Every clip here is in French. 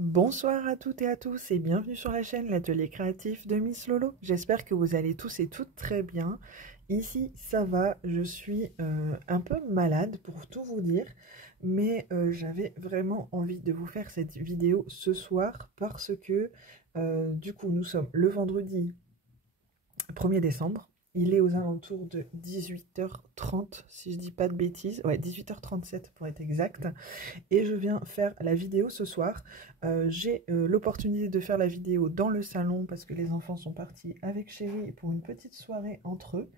Bonsoir à toutes et à tous et bienvenue sur la chaîne l'atelier créatif de Miss Lolo. J'espère que vous allez tous et toutes très bien. Ici ça va, je suis un peu malade pour tout vous dire, mais j'avais vraiment envie de vous faire cette vidéo ce soir parce que du coup nous sommes le vendredi 1er décembre. Il est aux alentours de 18h30, si je dis pas de bêtises. Ouais, 18h37 pour être exact. Et je viens faire la vidéo ce soir. J'ai l'opportunité de faire la vidéo dans le salon parce que les enfants sont partis avec chéri pour une petite soirée entre eux.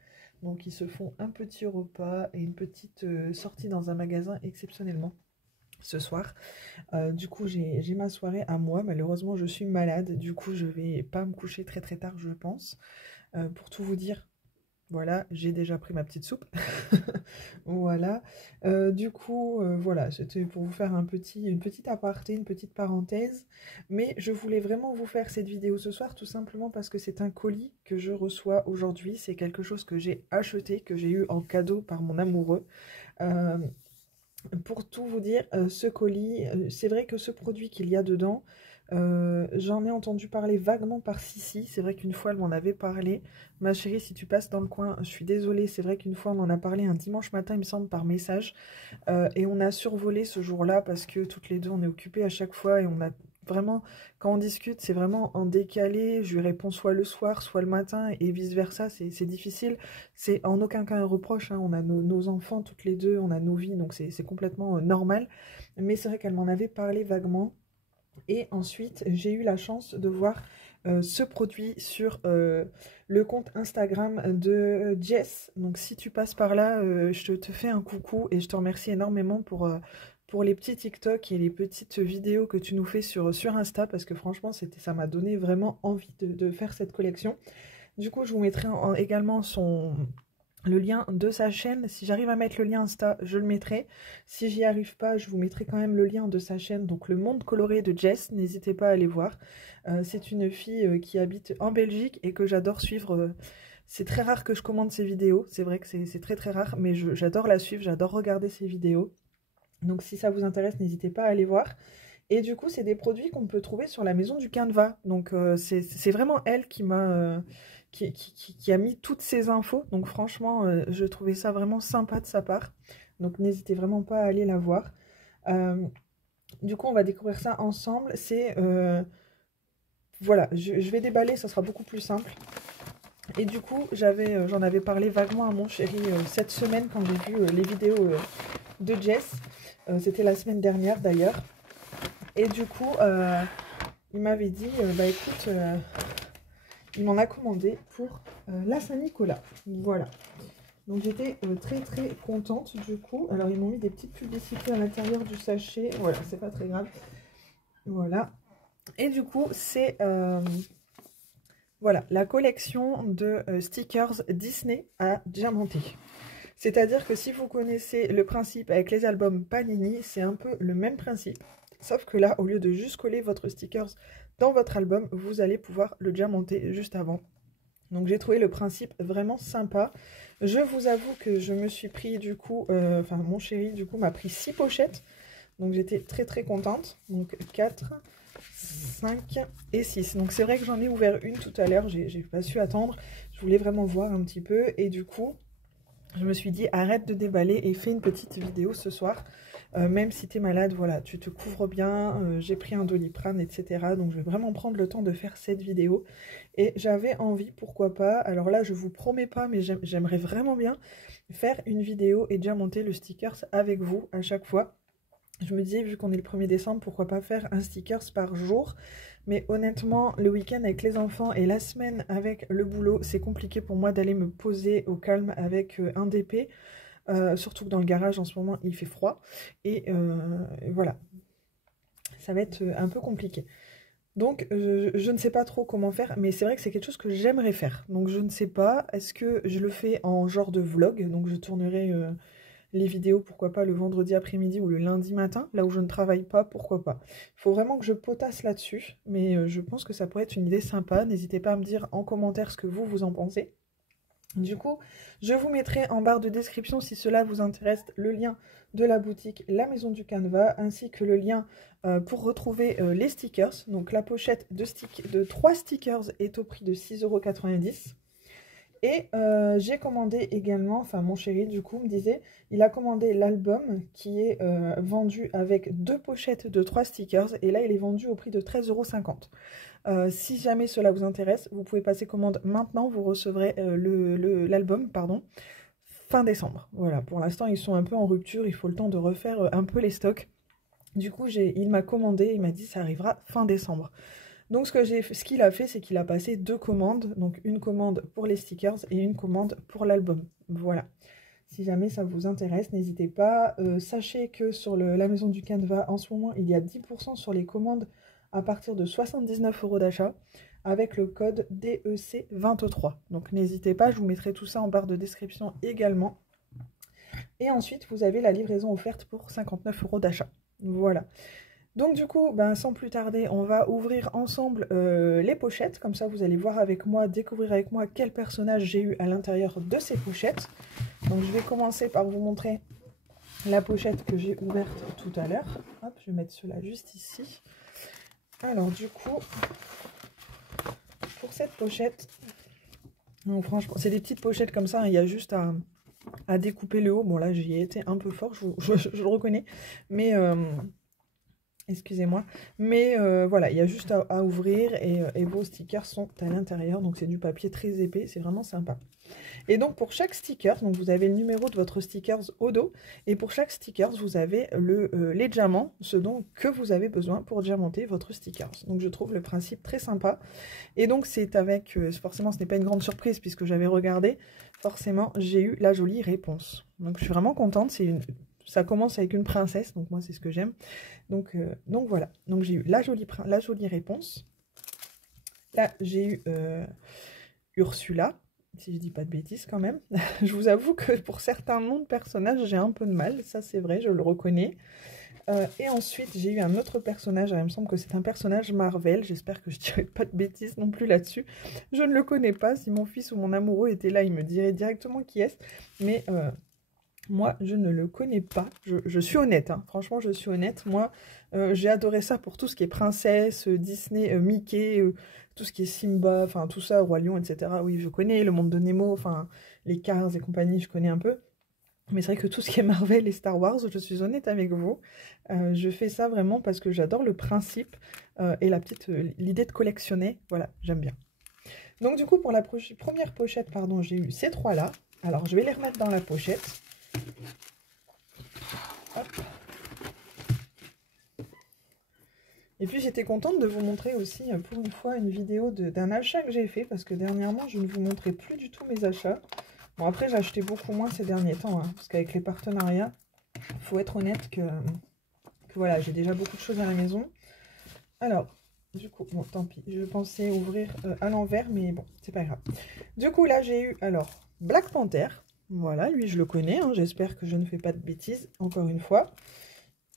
Donc ils se font un petit repas et une petite sortie dans un magasin exceptionnellement ce soir. Du coup j'ai ma soirée à moi. Malheureusement je suis malade. Du coup je vais pas me coucher très très tard je pense. Pour tout vous dire, voilà, j'ai déjà pris ma petite soupe. Voilà. Du coup, voilà, c'était pour vous faire une petite aparté, une petite parenthèse. Mais je voulais vraiment vous faire cette vidéo ce soir, tout simplement parce que c'est un colis que je reçois aujourd'hui. C'est quelque chose que j'ai acheté, que j'ai eu en cadeau par mon amoureux. Euh, pour tout vous dire, ce colis, c'est vrai que ce produit qu'il y a dedans, j'en ai entendu parler vaguement par Sissi. C'est vrai qu'une fois elle m'en avait parlé. Ma chérie, si tu passes dans le coin, je suis désolée. C'est vrai qu'une fois on en a parlé un dimanche matin, il me semble, par message. Et on a survolé ce jour-là parce que toutes les deux on est occupées à chaque fois et on a vraiment, quand on discute, c'est vraiment en décalé. Je lui réponds soit le soir, soit le matin et vice-versa. C'est difficile. C'est en aucun cas un reproche, hein. On a nos enfants toutes les deux, on a nos vies, donc c'est complètement normal. Mais c'est vrai qu'elle m'en avait parlé vaguement. Et ensuite, j'ai eu la chance de voir ce produit sur le compte Instagram de Jess. Donc si tu passes par là, je te fais un coucou et je te remercie énormément pour les petits TikTok et les petites vidéos que tu nous fais sur Insta, parce que franchement, ça m'a donné vraiment envie de faire cette collection. Du coup, je vous mettrai également le lien de sa chaîne. Si j'arrive à mettre le lien Insta, je le mettrai. Si j'y arrive pas, je vous mettrai quand même le lien de sa chaîne, donc Le Monde Coloré de Jess. N'hésitez pas à aller voir. C'est une fille qui habite en Belgique et que j'adore suivre. C'est très rare que je commande ses vidéos. C'est vrai que c'est très très rare, mais j'adore la suivre, j'adore regarder ses vidéos. Donc si ça vous intéresse, n'hésitez pas à aller voir. Et du coup, c'est des produits qu'on peut trouver sur la maison du Canva. Donc c'est vraiment elle qui m'a qui a mis toutes ces infos. Donc franchement, je trouvais ça vraiment sympa de sa part. Donc n'hésitez vraiment pas à aller la voir. Du coup, on va découvrir ça ensemble. Voilà, je vais déballer, ça sera beaucoup plus simple. Et du coup, j'en avais parlé vaguement à mon chéri cette semaine quand j'ai vu les vidéos de Jess. C'était la semaine dernière d'ailleurs. Et du coup, il m'avait dit, bah écoute, il m'en a commandé pour la Saint-Nicolas. Voilà. Donc j'étais très très contente du coup. Alors ils m'ont mis des petites publicités à l'intérieur du sachet. Voilà, c'est pas très grave. Voilà. Et du coup, c'est voilà, la collection de stickers Disney à diamanter. C'est-à-dire que si vous connaissez le principe avec les albums Panini, c'est un peu le même principe. Sauf que là, au lieu de juste coller votre stickers dans votre album, vous allez pouvoir le diamanter juste avant. Donc j'ai trouvé le principe vraiment sympa. Je vous avoue que je me suis pris du coup, enfin mon chéri du coup m'a pris 6 pochettes. Donc j'étais très très contente. Donc 4, 5 et 6. Donc c'est vrai que j'en ai ouvert une tout à l'heure, j'ai pas su attendre. Je voulais vraiment voir un petit peu et du coup... je me suis dit, arrête de déballer et fais une petite vidéo ce soir. Même si tu es malade, voilà, tu te couvres bien. J'ai pris un Doliprane, etc. Donc, je vais vraiment prendre le temps de faire cette vidéo. Et j'avais envie, pourquoi pas. Alors là, je vous promets pas, mais j'aimerais vraiment bien faire une vidéo et diamanter le stickers avec vous à chaque fois. Je me disais, vu qu'on est le 1er décembre, pourquoi pas faire un stickers par jour. Mais honnêtement, le week-end avec les enfants et la semaine avec le boulot, c'est compliqué pour moi d'aller me poser au calme avec un DP. Surtout que dans le garage, en ce moment, il fait froid. Et voilà, ça va être un peu compliqué. Donc, je ne sais pas trop comment faire, mais c'est vrai que c'est quelque chose que j'aimerais faire. Donc, je ne sais pas, est-ce que je le fais en genre de vlog? Donc, je tournerai... les vidéos, pourquoi pas le vendredi après-midi ou le lundi matin, là où je ne travaille pas, pourquoi pas. Il faut vraiment que je potasse là-dessus, mais je pense que ça pourrait être une idée sympa. N'hésitez pas à me dire en commentaire ce que vous en pensez. Du coup, je vous mettrai en barre de description, si cela vous intéresse, le lien de la boutique La Maison du Canevas, ainsi que le lien pour retrouver les stickers. Donc la pochette de 3 stickers est au prix de 6,90 €. Et j'ai commandé également, enfin mon chéri du coup me disait, il a commandé l'album qui est vendu avec 2 pochettes de 3 stickers. Et là il est vendu au prix de 13,50 €. Si jamais cela vous intéresse, vous pouvez passer commande maintenant, vous recevrez l'album, pardon, fin décembre. Voilà, pour l'instant ils sont un peu en rupture, il faut le temps de refaire un peu les stocks. Du coup, il m'a commandé, il m'a dit ça arrivera fin décembre. Donc ce qu'il a fait, c'est qu'il a passé 2 commandes, donc une commande pour les stickers et une commande pour l'album. Voilà. Si jamais ça vous intéresse, n'hésitez pas. Sachez que sur la Maison du Canevas, en ce moment, il y a 10% sur les commandes à partir de 79 € d'achat avec le code DEC23. Donc n'hésitez pas, je vous mettrai tout ça en barre de description également. Et ensuite, vous avez la livraison offerte pour 59 € d'achat. Voilà. Donc du coup, sans plus tarder, on va ouvrir ensemble les pochettes. Comme ça, vous allez voir avec moi, découvrir avec moi quel personnage j'ai eu à l'intérieur de ces pochettes. Donc je vais commencer par vous montrer la pochette que j'ai ouverte tout à l'heure. Hop, je vais mettre cela juste ici. Alors du coup, pour cette pochette, donc, franchement, c'est des petites pochettes comme ça, hein, il y a juste à découper le haut. Bon là, j'y ai été un peu fort, je le reconnais, mais... excusez-moi, mais voilà, il y a juste à ouvrir et vos stickers sont à l'intérieur, donc c'est du papier très épais, c'est vraiment sympa. Et donc pour chaque sticker, donc vous avez le numéro de votre stickers au dos, et pour chaque stickers, vous avez les diamants, ce dont que vous avez besoin pour diamanter votre stickers. Donc je trouve le principe très sympa, et donc c'est avec, forcément ce n'est pas une grande surprise puisque j'avais regardé, forcément j'ai eu la jolie réponse. Donc je suis vraiment contente, ça commence avec une princesse, donc moi c'est ce que j'aime. Donc voilà, donc j'ai eu la jolie réponse. Là j'ai eu Ursula, si je dis pas de bêtises quand même. Je vous avoue que pour certains noms de personnages j'ai un peu de mal, ça c'est vrai, je le reconnais. Et ensuite j'ai eu un autre personnage, il me semble que c'est un personnage Marvel, j'espère que je dirai pas de bêtises non plus là-dessus. Je ne le connais pas, si mon fils ou mon amoureux était là, il me dirait directement qui est-ce, mais... moi, je ne le connais pas. Je suis honnête, hein. Franchement, je suis honnête. Moi, j'ai adoré ça pour tout ce qui est princesse, Disney, Mickey, tout ce qui est Simba, enfin tout ça, Roi Lion, etc. Oui, je connais le monde de Nemo, enfin les Cars et compagnie, je connais un peu. Mais c'est vrai que tout ce qui est Marvel et Star Wars, je suis honnête avec vous. Je fais ça vraiment parce que j'adore le principe et l'idée de collectionner. Voilà, j'aime bien. Donc du coup, pour la première pochette, pardon, j'ai eu ces trois-là. Alors, je vais les remettre dans la pochette. Hop. Et puis j'étais contente de vous montrer aussi pour une fois une vidéo d'un achat que j'ai fait parce que dernièrement je ne vous montrais plus du tout mes achats. Bon après j'ai acheté beaucoup moins ces derniers temps hein, parce qu'avec les partenariats, il faut être honnête que voilà, j'ai déjà beaucoup de choses à la maison. Alors du coup, bon tant pis, je pensais ouvrir à l'envers mais bon c'est pas grave. Du coup là j'ai eu alors Black Panther. Voilà, lui je le connais, hein, j'espère que je ne fais pas de bêtises, encore une fois.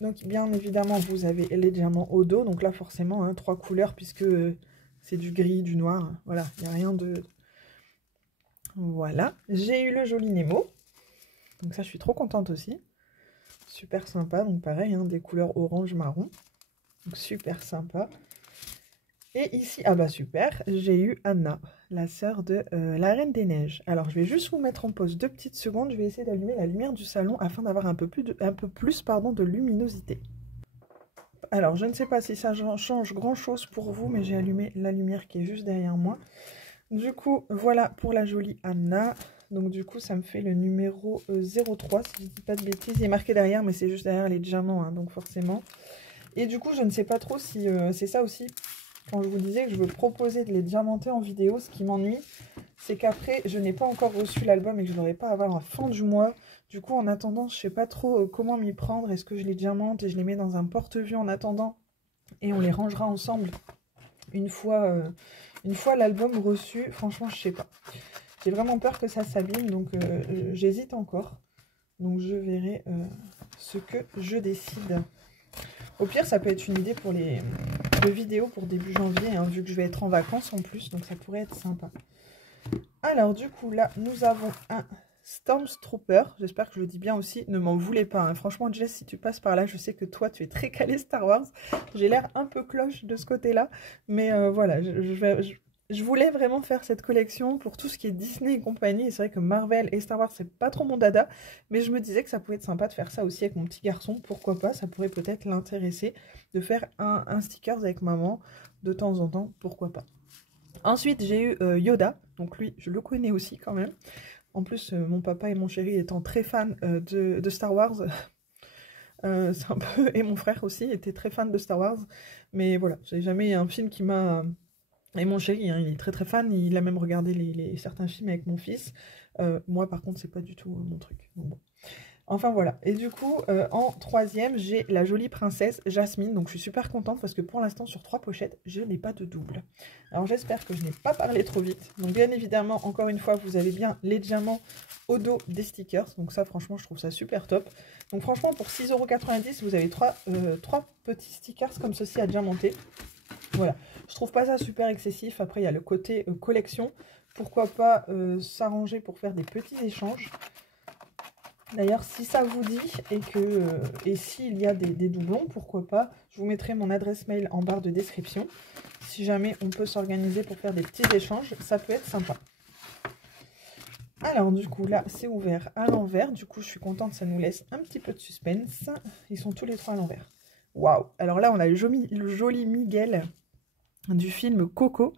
Donc bien évidemment vous avez les diamants au dos, donc là forcément hein, 3 couleurs puisque c'est du gris, du noir, voilà, il n'y a rien de... Voilà, j'ai eu le joli Nemo, donc ça je suis trop contente aussi, super sympa, donc pareil, hein, des couleurs orange, marron, donc super sympa. Et ici, ah bah super, j'ai eu Anna, la sœur de la Reine des Neiges. Alors, je vais juste vous mettre en pause 2 petites secondes. Je vais essayer d'allumer la lumière du salon afin d'avoir un peu plus de luminosité. Alors, je ne sais pas si ça change grand-chose pour vous, mais j'ai allumé la lumière qui est juste derrière moi. Du coup, voilà pour la jolie Anna. Donc, du coup, ça me fait le numéro 03, si je ne dis pas de bêtises. Il est marqué derrière, mais c'est juste derrière les diamants, hein, donc forcément. Et du coup, je ne sais pas trop si c'est ça aussi... Quand je vous disais que je veux proposer de les diamanter en vidéo, ce qui m'ennuie, c'est qu'après, je n'ai pas encore reçu l'album et que je ne l'aurai pas à avoir à fin du mois. Du coup, en attendant, je ne sais pas trop comment m'y prendre. Est-ce que je les diamante et je les mets dans un porte-vue en attendant et on les rangera ensemble une fois l'album reçu? Franchement, je ne sais pas. J'ai vraiment peur que ça s'abîme, donc j'hésite encore. Donc, je verrai ce que je décide. Au pire, ça peut être une idée pour de vidéos pour début janvier, hein, vu que je vais être en vacances en plus, donc ça pourrait être sympa. Alors du coup là nous avons un Stormtrooper, j'espère que je le dis bien aussi, ne m'en voulez pas, hein. Franchement Jess, si tu passes par là, je sais que toi tu es très calé Star Wars, j'ai l'air un peu cloche de ce côté-là, mais voilà, je voulais vraiment faire cette collection pour tout ce qui est Disney et compagnie, et c'est vrai que Marvel et Star Wars c'est pas trop mon dada, mais je me disais que ça pouvait être sympa de faire ça aussi avec mon petit garçon, pourquoi pas, ça pourrait peut-être l'intéresser de faire un stickers avec maman de temps en temps, pourquoi pas. Ensuite j'ai eu Yoda, donc lui je le connais aussi quand même. En plus, mon papa et mon chéri étant très fans de Star Wars, c'est un peu... Et mon frère aussi était très fan de Star Wars. Mais voilà, j'ai jamais un film qui m'a... Et mon chéri, hein, il est très très fan, il a même regardé certains films avec mon fils. Moi par contre, c'est pas du tout mon truc. Donc, bon. Enfin voilà, et du coup, en troisième, j'ai la jolie princesse Jasmine. Donc je suis super contente parce que pour l'instant, sur 3 pochettes, je n'ai pas de double. Alors j'espère que je n'ai pas parlé trop vite. Donc bien évidemment, encore une fois, vous avez bien les diamants au dos des stickers. Donc ça, franchement, je trouve ça super top. Donc franchement, pour 6,90 €, vous avez 3 petits stickers comme ceci à diamanter. Voilà, je trouve pas ça super excessif. Après, il y a le côté collection. Pourquoi pas s'arranger pour faire des petits échanges. D'ailleurs, si ça vous dit et s'il y a des doublons, pourquoi pas, je vous mettrai mon adresse mail en barre de description. Si jamais on peut s'organiser pour faire des petits échanges, ça peut être sympa. Alors du coup, là, c'est ouvert à l'envers. Du coup, je suis contente, ça nous laisse un petit peu de suspense. Ils sont tous les 3 à l'envers. Waouh! Alors là, on a le joli Miguel du film Coco.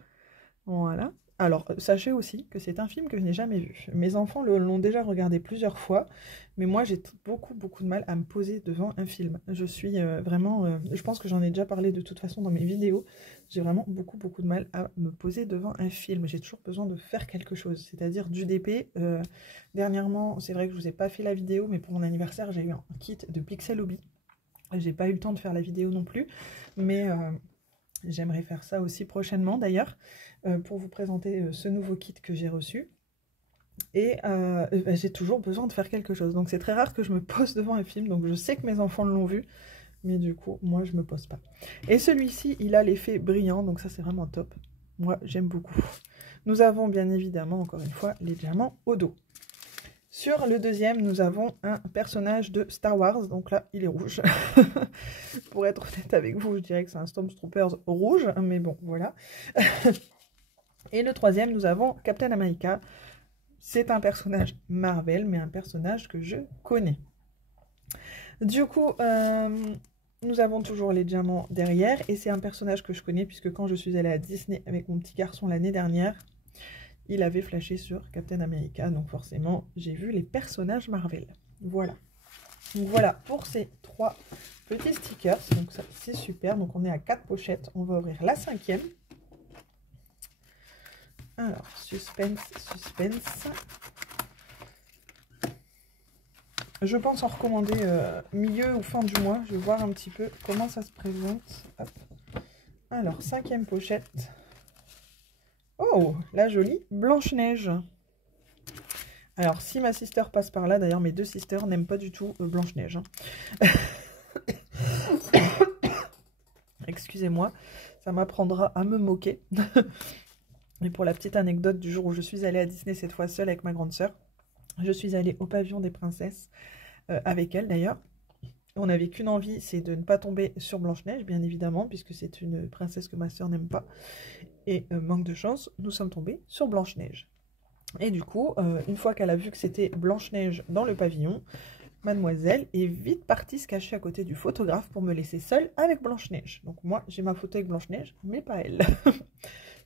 Voilà. Alors, sachez aussi que c'est un film que je n'ai jamais vu. Mes enfants l'ont déjà regardé plusieurs fois, mais moi, j'ai beaucoup de mal à me poser devant un film. Je suis vraiment... je pense que j'en ai déjà parlé de toute façon dans mes vidéos. J'ai vraiment beaucoup de mal à me poser devant un film. J'ai toujours besoin de faire quelque chose, c'est-à-dire du DP. Dernièrement, c'est vrai que je vous ai pas fait la vidéo, mais pour mon anniversaire, j'ai eu un kit de Pixel Hobby. J'ai pas eu le temps de faire la vidéo non plus, mais... j'aimerais faire ça aussi prochainement d'ailleurs, pour vous présenter ce nouveau kit que j'ai reçu. Et j'ai toujours besoin de faire quelque chose. Donc c'est très rare que je me pose devant un film. Donc je sais que mes enfants l'ont vu. Mais du coup, moi je me pose pas. Et celui-ci, il a l'effet brillant. Donc ça c'est vraiment top. Moi j'aime beaucoup. Nous avons bien évidemment, encore une fois, les diamants au dos. Sur le deuxième, nous avons un personnage de Star Wars. Donc là, il est rouge. Pour être honnête avec vous, je dirais que c'est un Stormtrooper rouge. Mais bon, voilà. Et le troisième, nous avons Captain America. C'est un personnage Marvel, mais un personnage que je connais. Du coup, nous avons toujours les diamants derrière. Et c'est un personnage que je connais, puisque quand je suis allée à Disney avec mon petit garçon l'année dernière, il avait flashé sur Captain America, donc forcément, j'ai vu les personnages Marvel. Voilà. Donc voilà pour ces 3 petits stickers. Donc ça, c'est super. Donc on est à 4 pochettes. On va ouvrir la 5e. Alors, suspense. Je pense en recommander milieu ou fin du mois. Je vais voir un petit peu comment ça se présente. Hop. Alors, 5e pochette. Oh, la jolie Blanche-Neige. Alors, si ma sister passe par là, d'ailleurs, mes 2 sisters n'aiment pas du tout Blanche-Neige. Hein. Excusez-moi, ça m'apprendra à me moquer. Et pour la petite anecdote du jour où je suis allée à Disney cette fois seule avec ma grande sœur, je suis allée au pavillon des princesses, avec elle d'ailleurs. On n'avait qu'une envie, c'est de ne pas tomber sur Blanche-Neige, bien évidemment, puisque c'est une princesse que ma sœur n'aime pas. Et manque de chance, nous sommes tombés sur Blanche-Neige. Et du coup, une fois qu'elle a vu que c'était Blanche-Neige dans le pavillon, mademoiselle est vite partie se cacher à côté du photographe pour me laisser seule avec Blanche-Neige. Donc moi, j'ai ma photo avec Blanche-Neige, mais pas elle.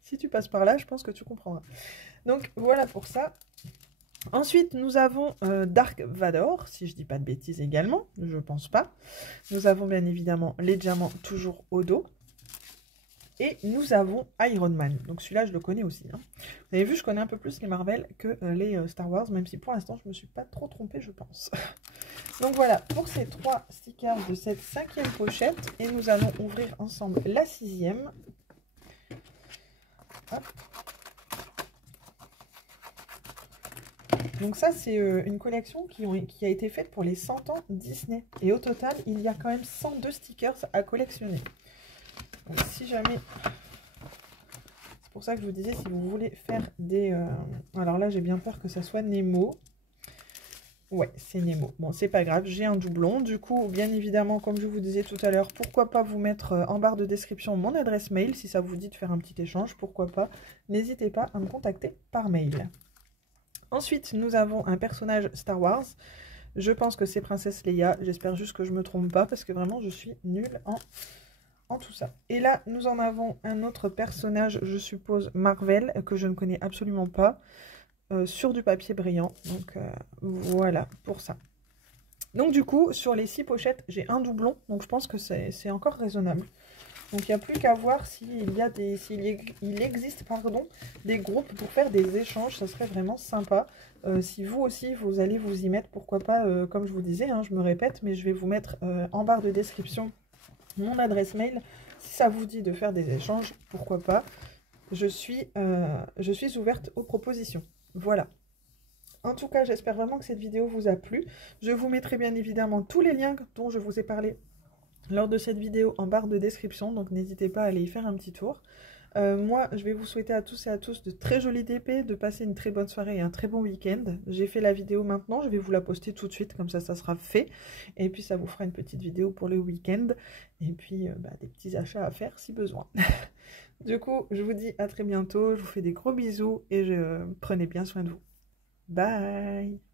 Si tu passes par là, je pense que tu comprendras. Donc voilà pour ça. Ensuite, nous avons Dark Vador, si je dis pas de bêtises également, je pense pas. Nous avons bien évidemment les diamants toujours au dos. Et nous avons Iron Man. Donc celui-là, je le connais aussi. Hein. Vous avez vu, je connais un peu plus les Marvel que les Star Wars, même si pour l'instant, je ne me suis pas trop trompée, je pense. Donc voilà, pour ces 3 stickers de cette 5e pochette. Et nous allons ouvrir ensemble la 6e. Hop. Donc ça, c'est une collection qui a été faite pour les 100 ans Disney. Et au total, il y a quand même 102 stickers à collectionner. Donc si jamais... pour ça que je vous disais, si vous voulez faire des... Alors là, j'ai bien peur que ça soit Nemo. Ouais, c'est Nemo. Bon, c'est pas grave, j'ai un doublon. Du coup, bien évidemment, comme je vous disais tout à l'heure, pourquoi pas vous mettre en barre de description mon adresse mail. Si ça vous dit de faire un petit échange, pourquoi pas. N'hésitez pas à me contacter par mail. Ensuite, nous avons un personnage Star Wars. Je pense que c'est Princesse Leia. J'espère juste que je me trompe pas, parce que vraiment, je suis nulle en tout ça. Et là, nous en avons un autre personnage, je suppose Marvel, que je ne connais absolument pas. Sur du papier brillant, donc voilà pour ça. Donc du coup, sur les 6 pochettes, j'ai un doublon, donc je pense que c'est encore raisonnable. Donc il n'y a plus qu'à voir s'il y a il existe pardon, des groupes pour faire des échanges, ça serait vraiment sympa. Si vous aussi, vous allez vous y mettre, pourquoi pas, comme je vous disais, hein, je me répète, mais je vais vous mettre en barre de description mon adresse mail. Si ça vous dit de faire des échanges, pourquoi pas. Je suis ouverte aux propositions. Voilà. En tout cas, j'espère vraiment que cette vidéo vous a plu. Je vous mettrai bien évidemment tous les liens dont je vous ai parlé lors de cette vidéo en barre de description. Donc n'hésitez pas à aller y faire un petit tour. Moi, je vais vous souhaiter à tous et à tous de très jolies DP, de passer une très bonne soirée et un très bon week-end. J'ai fait la vidéo maintenant, je vais vous la poster tout de suite, comme ça sera fait. Et puis ça vous fera une petite vidéo pour le week-end. Et puis des petits achats à faire si besoin. Du coup, je vous dis à très bientôt, je vous fais des gros bisous et prenez bien soin de vous. Bye!